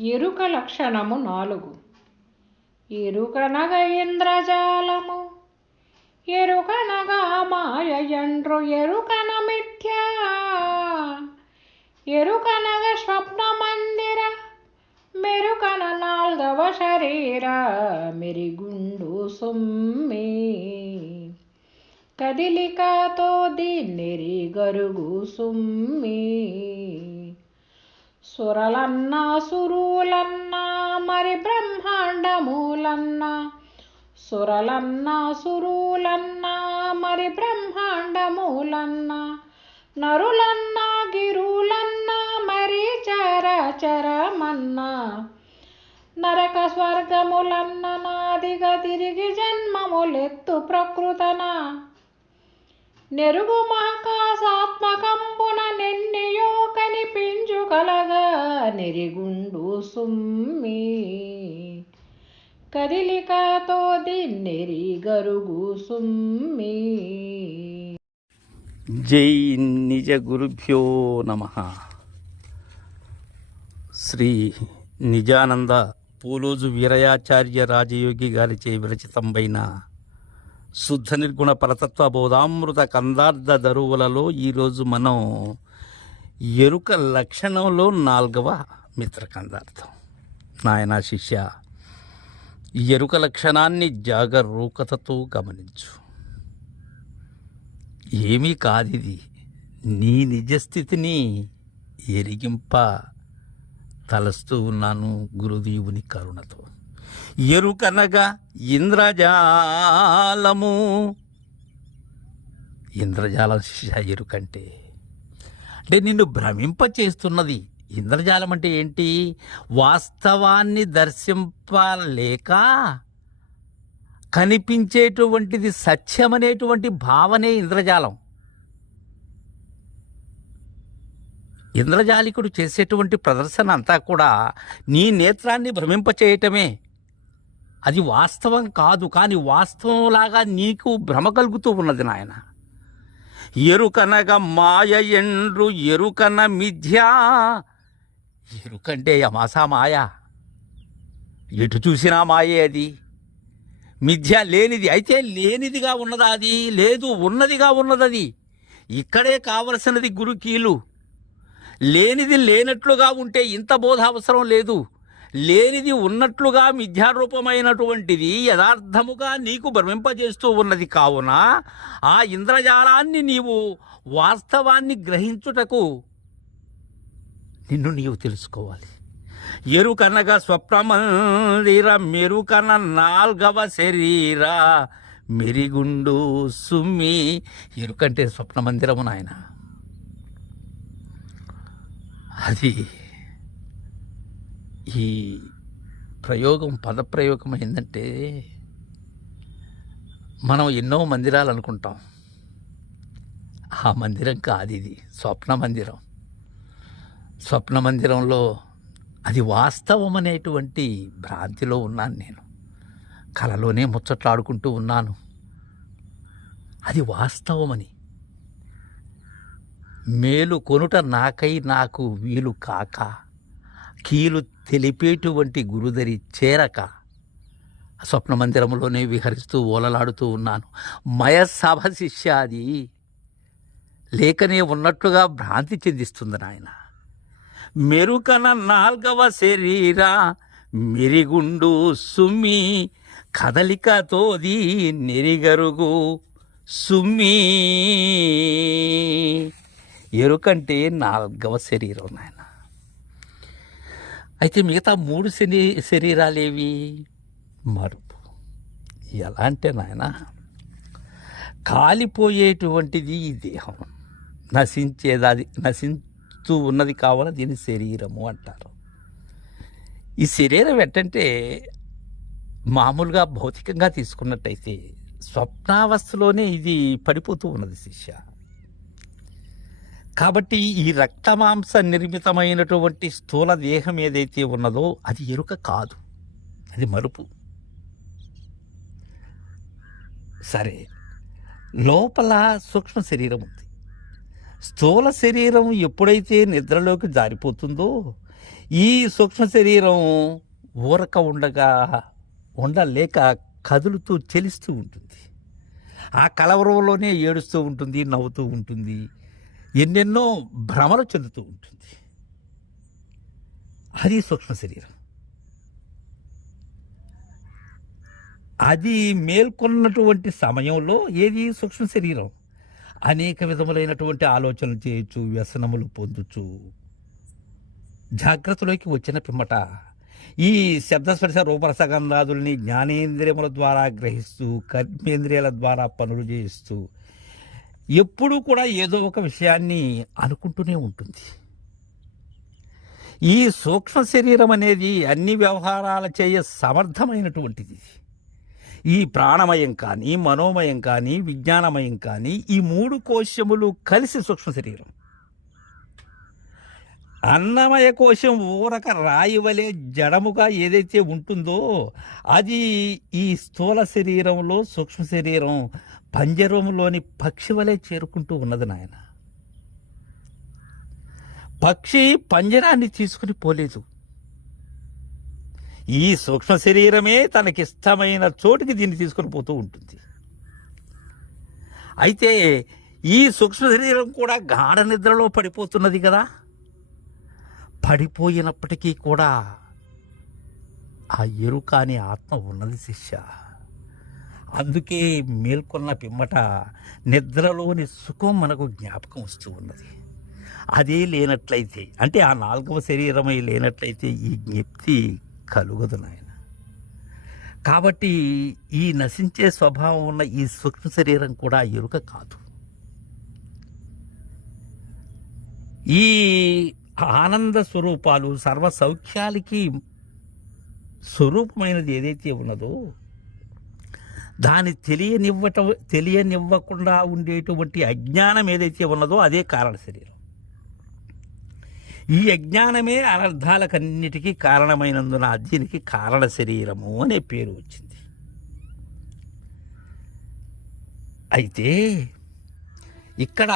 ఎరుక లక్షణము నాలుగు. ఎరుకనగ ఇంద్రజాలము ఎరుకనగా మాయయండ్రు ఎరుకన మిథ్యా ఎరుకనగ స్వప్న మందిర మెరుకన నాల్గవ శరీర మెరిగుండు సుమ్మి. కదిలికతో దీన్నెరి గరుగు సుమ్మి. సురలన్నా సురులన్నా మరి బ్రహ్మాండమూలన్నా. సురలన్నా సురులన్నా మరి బ్రహ్మాండమూలన్నా. నరులన్నా గిరులన్నా మరి చరచరమన్నా. నరక స్వర్గములన్న నాదిగా తిరిగి జన్మములెత్తు ప్రకృతనా. నెరుగు మహాకాశాత్మకంబున నెన్నియో కనిపించుకలగా నెరిగుండు సుమ్మి. కదిలికతో దిన్నెరి గరుగు సుమ్మి. జై నిజ గురుభ్యో నమ. శ్రీ నిజానంద పూలోజు వీరయాచార్య రాజయోగి గారిచే విరచితంబైన శుద్ధ నిర్గుణ పరతత్వ బోధామృత కందార్థ దరువులలో ఈరోజు మనం ఎరుక లక్షణంలో నాలుగవ మిత్రకందార్థం నాయన శిష్య ఎరుక లక్షణాన్ని జాగరూకతతో గమనించు. ఏమీ కాదిది నీ నిజస్థితిని ఎరిగింప తలస్తూ ఉన్నాను గురుదేవుని కరుణతో. ఎరుకనగా ఇంద్రజాలము. ఇంద్రజాలం శిష్య ఎరుకంటే. అంటే నిన్ను భ్రమింపచేస్తున్నది ఇంద్రజాలం అంటే ఏంటి? వాస్తవాన్ని దర్శింపలేక కనిపించేటువంటిది సత్యమనేటువంటి భావనే ఇంద్రజాలం. ఇంద్రజాలికుడు చేసేటువంటి ప్రదర్శన అంతా కూడా నీ నేత్రాన్ని భ్రమింపచేయటమే. అది వాస్తవం కాదు కానీ వాస్తవంలాగా నీకు భ్రమ కలుగుతూ ఉన్నది నాయన. ఎరుకనగా మాయ ఎండ్రు ఎరుకన మిథ్యా. ఎరుకంటే అమాసా మాయ ఎటు చూసినా మాయే అది. మిథ్య లేనిది అయితే లేనిదిగా ఉన్నదా అది? లేదు ఉన్నదిగా ఉన్నదది. ఇక్కడే కావలసినది గురుకీలు. లేనిది లేనట్లుగా ఉంటే ఇంత బోధ అవసరం లేదు. లేనిది ఉన్నట్లుగా మిథ్యారూపమైనటువంటిది యథార్థముగా నీకు భ్రమింపజేస్తూ ఉన్నది కావున ఆ ఇంద్రజాలాన్ని నీవు వాస్తవాన్ని గ్రహించుటకు నిన్ను నీవు తెలుసుకోవాలి. ఎరుకనగా స్వప్నమందిర మెరుకన నాల్గవ శరీర మెరిగుండు సుమ్మి. ఎరుకంటే స్వప్న మందిరము నాయన. అది ఈ ప్రయోగం పదప్రయోగం ఏంటంటే మనం ఎన్నో మందిరాలు అనుకుంటాం ఆ మందిరం కాదు ఇది. స్వప్న మందిరం. స్వప్న మందిరంలో అది వాస్తవం అనేటువంటి భ్రాంతిలో ఉన్నాను నేను. కలలోనే ముచ్చట్లాడుకుంటూ ఉన్నాను. అది వాస్తవమని. మేలు కొనుట నాకై నాకు వీలు కాక కీలు తెలిపేటువంటి గురుదరి చేరక స్వప్న మందిరంలోనే విహరిస్తూ ఓలలాడుతూ ఉన్నాను. మయసభ శిష్యాది లేకనే ఉన్నట్లుగా భ్రాంతి చెందిస్తుంది నాయన. మెరుకన నాల్గవ శరీర మెరిగుండు సుమ్మి కదలికతోది నెరిగరుగు సుమ్మి. ఎరుకంటే నాల్గవ శరీరం నాయన. అయితే మిగతా మూడు శని శరీరాలేవి? మరుపు. ఎలా అంటే నాయన కాలిపోయేటువంటిది ఈ దేహం. నశించేది అది నశించుతూ ఉన్నది కావాల దీని శరీరము అంటారు. ఈ శరీరం ఏంటంటే మామూలుగా భౌతికంగా తీసుకున్నట్టయితే స్వప్నావస్థలోనే ఇది పడిపోతూ ఉన్నది శిష్య. కాబట్టి ఈ రక్తమాంస నిర్మితమైనటువంటి స్థూల దేహం ఏదైతే ఉన్నదో అది ఎరుక కాదు. అది మరుపు. సరే లోపల సూక్ష్మ శరీరం ఉంది. స్థూల శరీరం ఎప్పుడైతే నిద్రలోకి జారిపోతుందో ఈ సూక్ష్మ శరీరం ఊరక ఉండగా ఉండలేక కదులుతూ చెలిస్తూ ఉంటుంది. ఆ కలవరంలోనే ఏడుస్తూ ఉంటుంది నవ్వుతూ ఉంటుంది. ఎన్నెన్నో భ్రమలు చెందుతూ ఉంటుంది. అది సూక్ష్మ శరీరం. అది మేల్కొన్నటువంటి సమయంలో ఏది సూక్ష్మ శరీరం? అనేక విధములైనటువంటి ఆలోచనలు చేయొచ్చు వ్యసనములు పొందుచు జాగ్రత్తలోకి వచ్చిన పిమ్మట ఈ శబ్దస్పర్శ రూపరసగంధాదుల్ని జ్ఞానేంద్రియముల ద్వారా గ్రహిస్తూ కర్మేంద్రియాల ద్వారా పనులు చేయిస్తూ ఎప్పుడూ కూడా ఏదో ఒక విషయాన్ని అనుకుంటూనే ఉంటుంది. ఈ సూక్ష్మ శరీరం అనేది అన్ని వ్యవహారాల చేయ సమర్థమైనటువంటిది. ఈ ప్రాణమయం కానీ మనోమయం కానీ విజ్ఞానమయం కానీ ఈ మూడు కోశములు కలిసి సూక్ష్మ శరీరం. అన్నమయ కోశం ఊరక రాయి వలె జడముగా ఏదైతే ఉంటుందో అది ఈ స్థూల శరీరంలో సూక్ష్మ శరీరం పంజరంలోని పక్షి వలె చేరుకుంటూ ఉన్నది నాయన. పక్షి పంజరాన్ని తీసుకుని పోలేదు. ఈ సూక్ష్మ శరీరమే తనకిష్టమైన చోటుకి దీన్ని తీసుకొని పోతూ ఉంటుంది. అయితే ఈ సూక్ష్మ శరీరం కూడా గాఢ నిద్రలో పడిపోతున్నది కదా. పడిపోయినప్పటికీ కూడా ఆ ఎరుక అనే ఆత్మ ఉన్నది శిష్య. అందుకే మేల్కొన్న పిమ్మట నిద్రలోని సుఖం మనకు జ్ఞాపకం వస్తూ ఉన్నది. అదే లేనట్లయితే అంటే ఆ నాలుగవ శరీరమై లేనట్లయితే ఈ జ్ఞప్తి కలుగదు నాయన. కాబట్టి ఈ నశించే స్వభావం ఉన్న ఈ సూక్ష్మ శరీరం కూడా ఎరుక కాదు. ఈ ఆనంద స్వరూపాలు సర్వ సౌఖ్యాలకి స్వరూపమైనది ఏదైతే ఉన్నదో దాన్ని తెలియనివ్వట తెలియనివ్వకుండా ఉండేటువంటి అజ్ఞానం ఏదైతే ఉన్నదో అదే కారణ శరీరం. ఈ అజ్ఞానమే అనర్థాలకన్నిటికీ కారణమైనందున దీనికి కారణ శరీరము అనే పేరు వచ్చింది. అయితే ఇక్కడ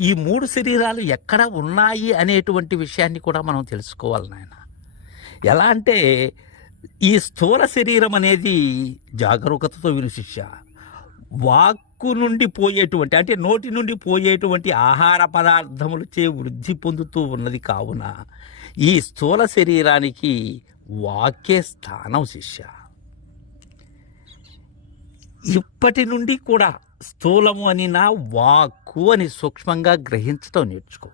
ఈ మూడు శరీరాలు ఎక్కడ ఉన్నాయి అనేటువంటి విషయాన్ని కూడా మనం తెలుసుకోవాలి నాయన. ఎలా అంటే ఈ స్థూల శరీరం అనేది జాగరూకతతో విను శిష్య. వాక్కు నుండి పోయేటువంటి అంటే నోటి నుండి పోయేటువంటి ఆహార పదార్థములచే వృద్ధి పొందుతూ ఉన్నది కావున ఈ స్థూల శరీరానికి వాక్యే స్థానం శిష్య. ఇప్పటి నుండి కూడా స్థూలము అని నా వాక్కు అని సూక్ష్మంగా గ్రహించడం నేర్చుకో.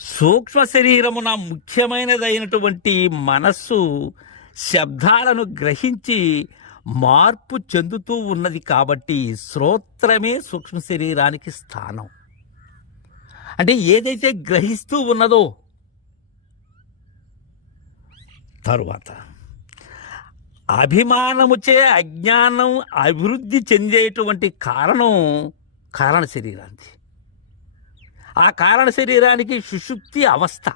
సూక్ష్మ శరీరమున ముఖ్యమైనదైనటువంటి మనస్సు శబ్దాలను గ్రహించి మార్పు చెందుతూ ఉన్నది కాబట్టి శ్రోత్రమే సూక్ష్మ శరీరానికి స్థానం. అంటే ఏదైతే గ్రహిస్తూ ఉన్నదో తరువాత. అభిమానముచే అజ్ఞానం అభివృద్ధి చెందేటువంటి కారణం కారణ శరీరానికి. ఆ కారణ శరీరానికి సుషుప్తి అవస్థ.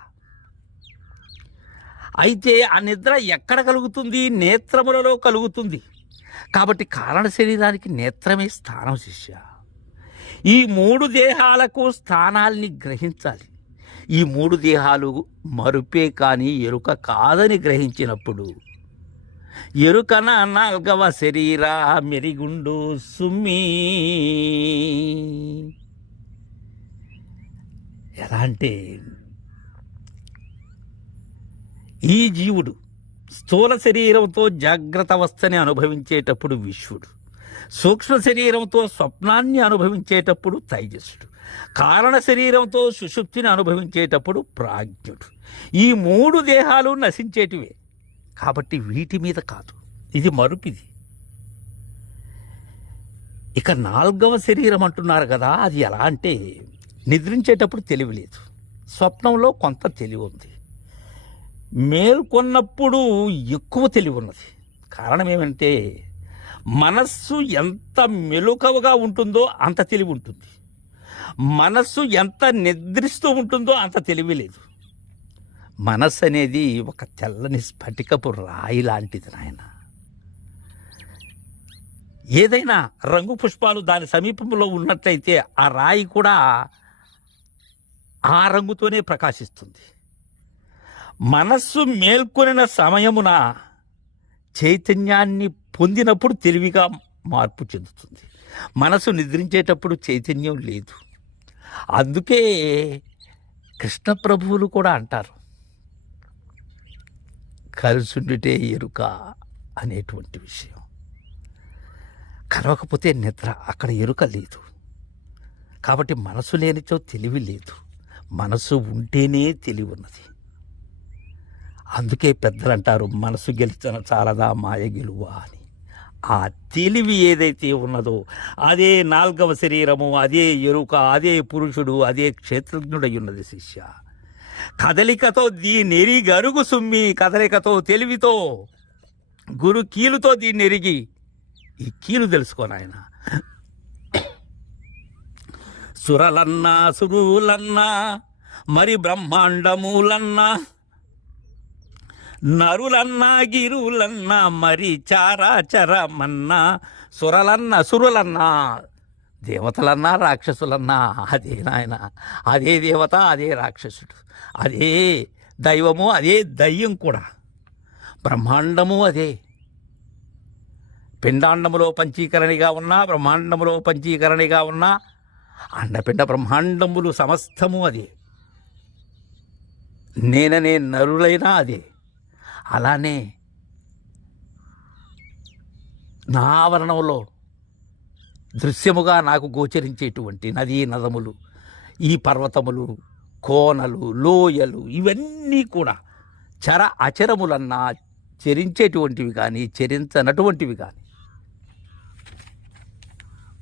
అయితే ఆ నిద్ర ఎక్కడ కలుగుతుంది? నేత్రములలో కలుగుతుంది. కాబట్టి కారణ శరీరానికి నేత్రమే స్థానం శిష్య. ఈ మూడు దేహాలకు స్థానాల్ని గ్రహించాలి. ఈ మూడు దేహాలు మరుపే కానీ ఎరుక కాదని గ్రహించినప్పుడు ఎరుకన నాల్గవ శరీర మెరిగుండు సుమ్మి. ఎలా అంటే ఈ జీవుడు స్థూల శరీరంతో జాగ్రత్త అవస్థని అనుభవించేటప్పుడు విశ్వుడు సూక్ష్మ శరీరంతో స్వప్నాన్ని అనుభవించేటప్పుడు తైజస్సుడు కారణ శరీరంతో సుషుప్తిని అనుభవించేటప్పుడు ప్రాజ్ఞుడు. ఈ మూడు దేహాలు నశించేటివే. కాబట్టి వీటి మీద కాదు. ఇది మరుపిది. ఇక నాలుగవ శరీరం అంటున్నారు కదా అది ఎలా అంటే నిద్రించేటప్పుడు తెలివి లేదు. స్వప్నంలో కొంత తెలివి ఉంది. మేల్కొన్నప్పుడు ఎక్కువ తెలివి ఉన్నది. కారణం ఏమంటే మనస్సు ఎంత మెలుకవగా ఉంటుందో అంత తెలివి ఉంటుంది. మనస్సు ఎంత నిద్రిస్తూ ఉంటుందో అంత తెలివి లేదు. మనస్సు అనేది ఒక తెల్లని స్ఫటికపు రాయి లాంటిది నాయన. ఏదైనా రంగు పుష్పాలు దాని సమీపంలో ఉన్నట్లయితే ఆ రాయి కూడా ఆ రంగుతోనే ప్రకాశిస్తుంది. మనస్సు మేల్కొనిన సమయమున చైతన్యాన్ని పొందినప్పుడు తెలివిగా మార్పు చెందుతుంది. మనసు నిద్రించేటప్పుడు చైతన్యం లేదు. అందుకే కృష్ణ ప్రభువులు కూడా అంటారు కలిసుండిటే ఎరుక అనేటువంటి విషయం. కలవకపోతే నిద్ర అక్కడ ఎరుక లేదు. కాబట్టి మనసు లేనిచో తెలివి లేదు. మనసు ఉంటేనే తెలివి ఉన్నది. అందుకే పెద్దలు అంటారు మనసు గెలిచిన చాలదా మాయ గెలువ అని. ఆ తెలివి ఏదైతే ఉన్నదో అదే నాల్గవ శరీరము అదే ఎరుక అదే పురుషుడు అదే క్షేత్రజ్ఞుడై ఉన్నది శిష్య. కదలికతో దీన్ని ఎరిగి సుమ్మి కదలికతో తెలివితో గురు కీలుతో దీన్ని ఎరిగి ఈ కీలు తెలుసుకోను ఆయన సురలన్నా సురులన్నా మరి బ్రహ్మాండములన్నా నరులన్నా గిరులన్నా మరి చారాచరమన్నా సురలన్నా సురులన్నా దేవతలన్నా రాక్షసులన్నా అదే నాయన అదే దేవత అదే రాక్షసుడు అదే దైవము అదే దయ్యం కూడా. బ్రహ్మాండము అదే. పిండాండములో పంచీకరణిగా ఉన్నా బ్రహ్మాండములో పంచీకరణిగా ఉన్నా అండపిండ బ్రహ్మాండములు సమస్తము అదే. నేననే నరులైనా అదే. అలానే నా ఆవరణంలో దృశ్యముగా నాకు గోచరించేటువంటి నదీ నదములు ఈ పర్వతములు కోనలు లోయలు ఇవన్నీ కూడా చర అచరములన్నా చరించేటువంటివి కానీ చరించనటువంటివి కానీ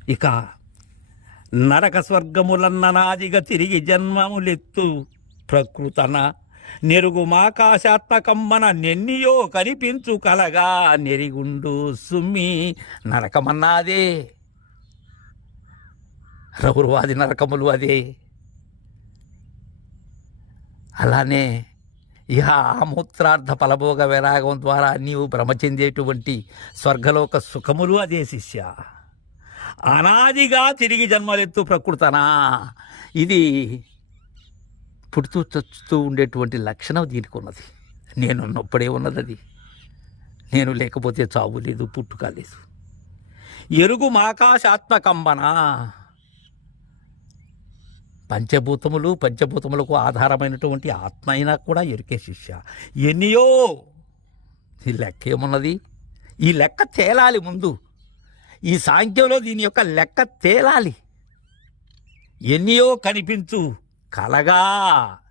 ఇక నరక స్వర్గములన్న నాదిగా తిరిగి జన్మములెత్తు ప్రకృతన నెరుగు మాకాశాత్మకమ్మన నెన్నియో కనిపించు కలగా నెరిగుండు సుమ్మి నరకమన్నాదే. రౌరవాది నరకములు అదే. అలానే ఇహ ఆమూత్రార్థ ఫలభోగ విరాగం ద్వారా నీవు భ్రమచెందేటువంటి స్వర్గలోక సుఖములు అదే శిష్య. అనాదిగా తిరిగి జన్మలెత్తు ప్రకృతనా? ఇది పుడుతూ చచ్చుతూ ఉండేటువంటి లక్షణం దీనికి ఉన్నది. నేను ఉన్నప్పుడే ఉన్నది అది. నేను లేకపోతే చావు లేదు పుట్టుక లేదు. ఎరుగు మాకాశాత్మకంబనా? పంచభూతములు పంచభూతములకు ఆధారమైనటువంటి ఆత్మ అయినా కూడా ఎరికే శిష్య. ఎన్నియో? ఈ లెక్క ఏమున్నది? ఈ లెక్క తేలాలి ముందు. ఈ సాంఖ్యంలో దీని యొక్క లెక్క తేలాలి. ఎన్నియో కనిపించు? కలగా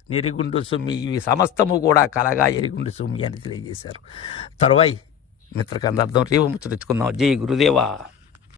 నిరిగుండు సుమ్మి. ఇవి సమస్తము కూడా కలగా ఎరిగుండు సుమ్మి అని తెలియజేశారు. తరువాయి మిత్రకందార్థం రేపు ముచ్చరించుకుందాం జై గురుదేవా.